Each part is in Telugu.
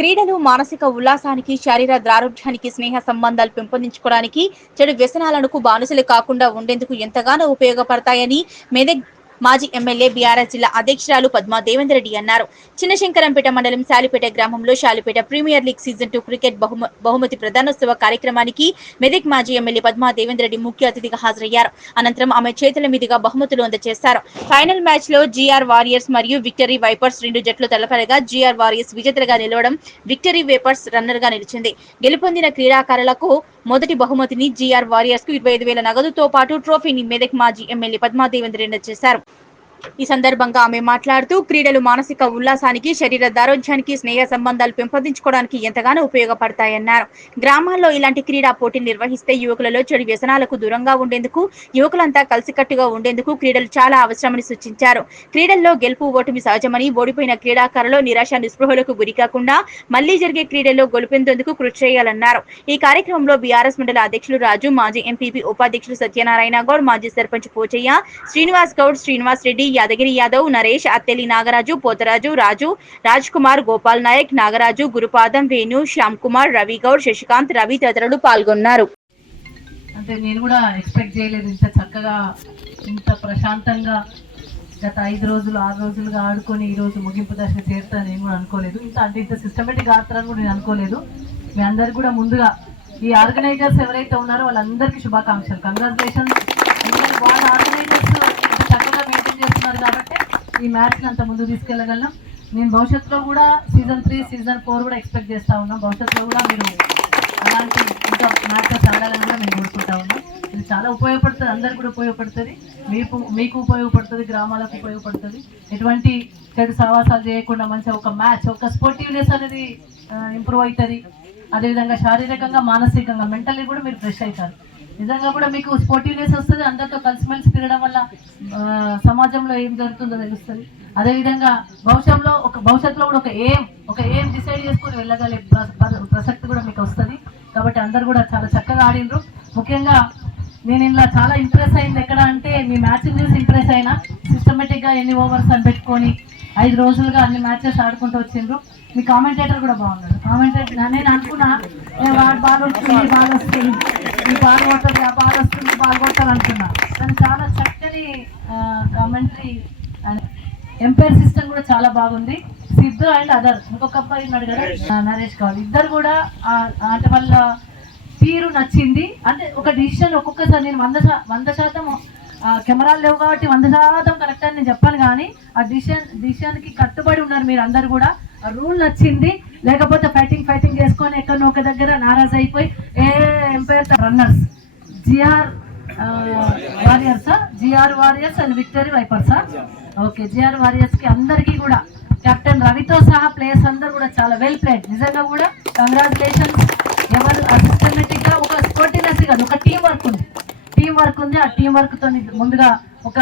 క్రీడలు మానసిక ఉల్లాసానికి, శరీర దారుఢ్యానికి, స్నేహ సంబంధాలు పెంపొందించుకోవడానికి, చెడు వ్యసనాలకు బానిసలు కాకుండా ఉండేందుకు ఎంతగానో ఉపయోగపడతాయని మెదక్ మాజీ ఎమ్మెల్యే బీఆర్ఎస్ జిల్లా అధ్యక్షురాలు పద్మా దేవేందర్ రెడ్డి అన్నారు. చిన్నశంకరంపేట మండలం శాలిపేట గ్రామంలో Salipeta premier league season 2 cricket బహుమతి ప్రదానోత్సవ కార్యక్రమానికి మెదక్ మాజీ ఎమ్మెల్యే పద్మా దేవేందర్ రెడ్డి ముఖ్య అతిథిగా హాజరయ్యారు. అనంతరం ఆమె చేతుల మీదుగా బహుమతులు అందజేశారు. ఫైనల్ మ్యాచ్ లో జీఆర్ వారియర్స్ మరియు విక్టరీ వైపర్స్ రెండు జట్లు తలపడగా జీఆర్ వారియర్స్ విజేతలుగా నిలవడం, విక్టరీ వైపర్స్ రన్నర్ గా నిలిచింది. గెలుపొందిన క్రీడాకారులకు మొదటి బహుమతిని జీఆర్ వారియర్స్ కు 25,000 నగదుతో పాటు ట్రోఫీని మెదక్ మాజీ ఎమ్మెల్యే పద్మా దేవేందర్ రెడ్డి చేశారు. ఈ సందర్భంగా ఆమె మాట్లాడుతూ క్రీడలు మానసిక ఉల్లాసానికి, శరీర దారోఢ్యానికి, స్నేహ సంబంధాలు పెంపొందించుకోవడానికి ఎంతగానో ఉపయోగపడతాయన్నారు. గ్రామాల్లో ఇలాంటి క్రీడా పోటీలు నిర్వహిస్తే యువకులలో చెడు వ్యసనాలకు దూరంగా ఉండేందుకు, యువకులంతా కలిసికట్టుగా ఉండేందుకు క్రీడలు చాలా అవసరమని సూచించారు. క్రీడల్లో గెలుపు ఓటమి సహజమని, ఓడిపోయిన క్రీడాకారులు నిరాశ నిస్పృహలకు గురికాకుండా మళ్లీ జరిగే క్రీడల్లో గెలుపొందేందుకు కృషి చేయాలన్నారు. ఈ కార్యక్రమంలో బీఆర్ఎస్ మండల అధ్యక్షులు రాజు, మాజీ ఎంపీపీ ఉపాధ్యక్షులు సత్యనారాయణ గౌడ్, మాజీ సర్పంచ్ పోచయ్య, శ్రీనివాస్ గౌడ్, శ్రీనివాస్ రెడ్డి, యాదగిరి యాదవ్, నరేష్, అత్తెలి నాగరాజు, పోతరాజు, రాజ్ కుమార్, గోపాల్ నాయక్, నాగరాజు, గురుపాదం, వేణు, శ్యామ్ కుమార్, రవి గౌడ్, శశికాంత్, రవి తదితరులు పాల్గొన్నారు. అంటే నేను కూడా ఎక్స్పెక్ట్ చేయలేదు ఇంత చక్కగా, ఇంత ప్రశాంతంగా గత 5 రోజులు 6 రోజులుగా ఆడుకొని ఈ రోజు ముగింపు దశ చేరుతా నేను కూడా అనుకోలేదు. ఇంత సిస్టమేటిక్ ఆడతారని కూడా నేను అనుకోలేదు. మీ అందరికి కూడా ముందుగా ఈ ఆర్గనైజర్స్ ఎవరైతే ఉన్నారో వాళ్ళందరికీ శుభాకాంక్షలు, కంగ్రాచులేషన్స్. వాళ్ళ ఆర్గనైజర్స్ చక్కగా మెయింటైన్ చేస్తున్నారు కాబట్టి ఈ మ్యాచ్ని అంత ముందు తీసుకెళ్ళగలం. నేను భవిష్యత్తులో కూడా సీజన్ 3, సీజన్ 4 కూడా ఎక్స్పెక్ట్ చేస్తూ ఉన్నాం. భవిష్యత్తులో కూడా మీరు అలాంటి ఇంకా మ్యాచెస్ ఆడాలని కూడా మేము కోరుకుంటా ఉన్నాం. ఇది చాలా ఉపయోగపడుతుంది, అందరికి కూడా ఉపయోగపడుతుంది, మీకు ఉపయోగపడుతుంది, గ్రామాలకు ఉపయోగపడుతుంది. ఎటువంటి చెడు సహవాసాలు చేయకుండా మంచిగా ఒక మ్యాచ్, ఒక స్పోర్టివ్నెస్ అనేది ఇంప్రూవ్ అవుతుంది. అదేవిధంగా శారీరకంగా, మానసికంగా, మెంటల్లీ కూడా మీరు ఫ్రెష్ అవుతారు. నిజంగా కూడా మీకు స్పోర్టివ్నెస్ వస్తుంది. అందరితో కలిసిమెలిసి తిరగడం వల్ల సమాజంలో ఏం జరుగుతుందో తెలుస్తుంది. అదేవిధంగా భవిష్యత్తులో కూడా ఒక ఏం డిసైడ్ చేసుకుని వెళ్ళగలే ప్రసక్తి కూడా మీకు వస్తుంది. కాబట్టి అందరు కూడా చాలా చక్కగా ఆడినరు. ముఖ్యంగా నేను ఇలా చాలా ఇంప్రెస్ అయింది ఎక్కడ అంటే, మీ మ్యాచ్ చూసి ఇంప్రెస్ అయినా. సిస్టమేటిక్గా ఎన్ని ఓవర్స్ అని పెట్టుకొని 5 రోజులుగా అన్ని మ్యాచెస్ ఆడుకుంటూ వచ్చిండ్రు. మీ కామెంటేటర్ కూడా బాగున్నాడు. కామెంటేటర్ నేను అనుకున్నా వాడు బాగా వస్తుంది, బాగా వస్తుంది, ఈ బాల్ కొట్టదు, ఆ బాల్ వస్తుంది, బాల్ కొట్టాలి అనుకున్నా. కానీ చాలా చక్కని కామెంటరీ. ఎంపైర్ సిస్టమ్ కూడా చాలా బాగుంది. సిద్ధు అండ్ అదర్ ఇంకొక అబ్బాయి ఉన్నాడు కదా, నరేష్ గౌడ్, ఇద్దరు కూడా అంటే వాళ్ళ తీరు నచ్చింది. అంటే ఒక డిసిషన్ ఒక్కొక్కసారి నేను 100% కెమెరాలు లేవు కాబట్టి 100% కరెక్ట్ అని నేను చెప్పాను. కానీ ఆ డిసిషన్కి కట్టుబడి ఉన్నారు మీరు అందరు కూడా. ఆ రూల్ నచ్చింది. లేకపోతే ఫైటింగ్ చేసుకొని ఎక్కడో ఒక దగ్గర నారాజ్ అయిపోయి empire runners GR warriors and victory వైపర్సా. ఓకే, జిఆర్ వారియర్స్ కి అందరికీ కూడా కెప్టెన్ రవితో సహా ప్లేయర్స్ అందరూ కూడా చాలా వెల్ ప్లేడ్. నిజంగా కూడా కంగ్రాచులేషన్స్. ఎవరు సిస్టమేటిక్ గా ఒక స్పోర్టివ్నెస్ కాదు, ఒక టీం వర్క్ ఉంది. ఆ టీం వర్క్ తో ముందుగా ఒక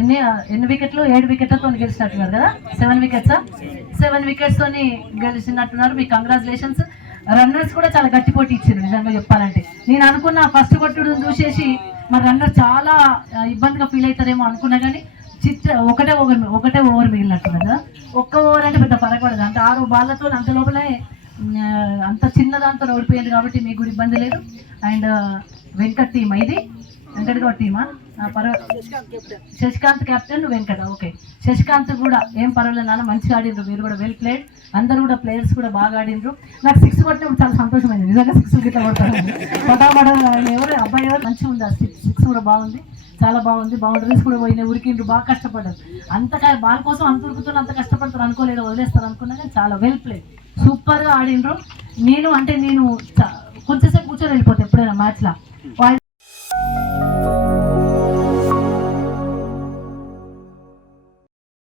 ఎన్ని వికెట్లు 7 వికెట్లతో గెలిచినట్టున్నారు కదా, 7 వికెట్స్ తోని గెలిచినట్టున్నారు. మీకు కంగ్రాచులేషన్స్. రన్నర్స్ కూడా చాలా గట్టి పోటీ ఇచ్చారు. నిజంగా చెప్పాలంటే నేను అనుకున్న ఫస్ట్ కొట్టుడు చూసేసి మరి రన్నర్ చాలా ఇబ్బందిగా ఫీల్ అవుతారేమో అనుకున్నా. కానీ ఒకటే ఓవర్ మిగిలినట్టున్నారు కదా. ఒక్క ఓవర్ అంటే పెద్ద పరగపడదు. అంటే 6 బాళ్ళతో అంత లోపలే అంత చిన్న దాంతో ఓడిపోయింది కాబట్టి మీకు కూడా ఇబ్బంది లేదు. అండ్ వెంకట్ టీమ్, ఇది వెంకట్ గౌడ్ టీమా? శశికాంత్ కెప్టెన్, వెంకట. ఓకే, శశికాంత్ కూడా ఏం పర్వాలేదు నాన్న, మంచిగా ఆడిండ్రు. మీరు కూడా వెల్ ప్లేడ్. అందరు కూడా ప్లేయర్స్ కూడా బాగా ఆడిండ్రు. నాకు 6 కొట్టినప్పుడు చాలా సంతోషమైంది. నిజంగా 6 గిట్లా కొడతాను. అబ్బాయి ఎవరు మంచిగా ఉంది. ఆ 6 కూడా బాగుంది, చాలా బాగుంది. బౌండరీస్ కూడా పోయినాయి, ఉరికిండ్రు, బాగా కష్టపడ్డారు. బాల్ కోసం అంత ఉరుకుతున్నా, అంత కష్టపడతారు అనుకోలేదు, వదిలేస్తారు అనుకున్నా. కానీ చాలా వెల్ ప్లేడ్, సూపర్గా ఆడిండ్రు. నేను కొంచెంసేపు కూర్చొని వెళ్ళిపోతాను ఎప్పుడైనా మ్యాచ్లో.